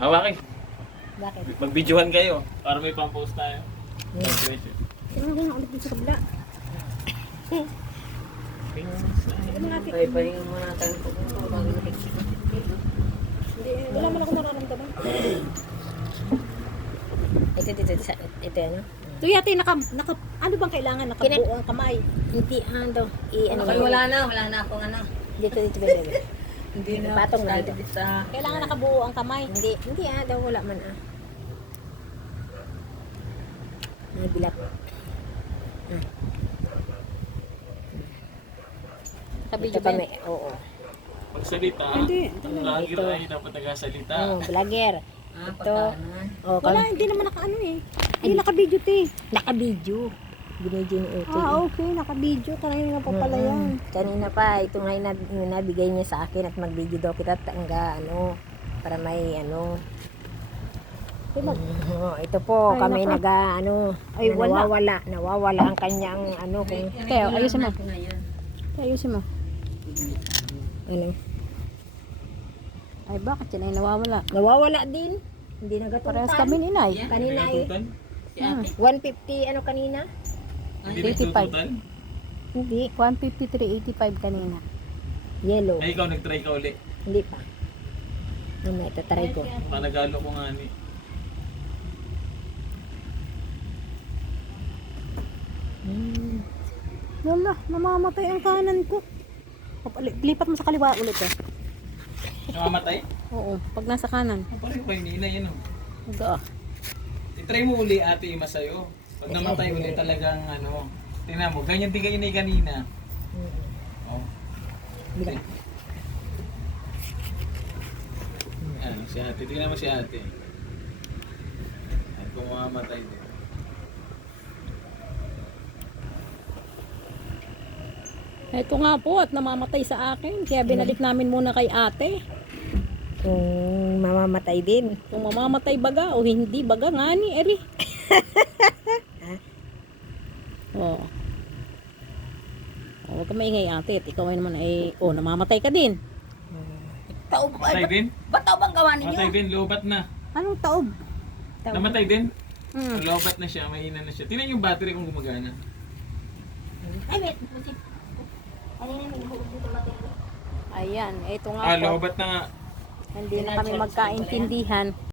Hawakin. Bakit? Mag-videohan kayo. Para may pang-post tayo. Tingnan ko nga ulit dito sa kabila. Ay, pahinga mo na tayo po kung bago nakikita. Hindi, wala man ako nararamdaman. Ito ano? Ito yata yung ano bang kailangan? Nakabuo ang kamay. Hindi, ano? Ano Ay, ba? wala na akong ano. Dito, bebe. Hindi na. Patong na dito. Sa... Kailangan nakabuo ang kamay. Hindi daw wala man Nabilat. Ito kami, oo. Magsalita. Hindi. Lagi ay dapat nagsasalita. Vlogger. Ito. Wala, hindi naman naka-ano eh. Hindi naka-video te. Naka-video. Binidyo ni Utoy. Okay, naka-video. Kanina nga pa pala yan. Kanina pa, ito nga yung nabigay niya sa akin at mag-video daw kita para may ito po, Ay, kami naka- Ay, wala. nawawala ang kanyang kung Kaya, ayusin mo. Ayusin mo. Ay, bakit yan ay nawawala? nawawala din. Hindi nagatutan. Parehas kami ni Nay. Kanina ay Tutan? 150 kanina? Hindi 85. nagtututan? Hindi, 153.85 kanina. Yellow. Ay, ikaw nag-try ka uli. Hindi pa. Ito try ko. Baka nagalo ko nga ni. Wala, namamatay ang kanan ko. Lipat mo sa kaliwa ulit eh. Namamatay? Oo, pag nasa kanan. Parang ko hindi na yan. Huwag I-try mo uli ate Ima sa'yo. Pag namatay uli talagang tingnan mo, ganyan din kayo na kanina. Oh. Bilang. Si ate, tingnan mo si ate. Ay, kung mamamatay din. Ito nga po at namamatay sa akin. Kaya binalik namin muna kay ate. Kung mamamatay din. Kung mamamatay baga o hindi baga nga ni Eri. Oh. Huwag ka maingay ate. At ikaw ay naman ay, namamatay ka din. Taob. Namatay din? Ba't taob ang gawa ninyo? Namatay din, lobat na. Anong taob? Namatay din? Hmm. Lobat na siya, mahina na siya. Tingnan yung battery kung gumagana. Ay, wait. Kanina may buhok dito battery. Ayan, ito nga po. Lobat na nga. Hindi na kami magkaintindihan.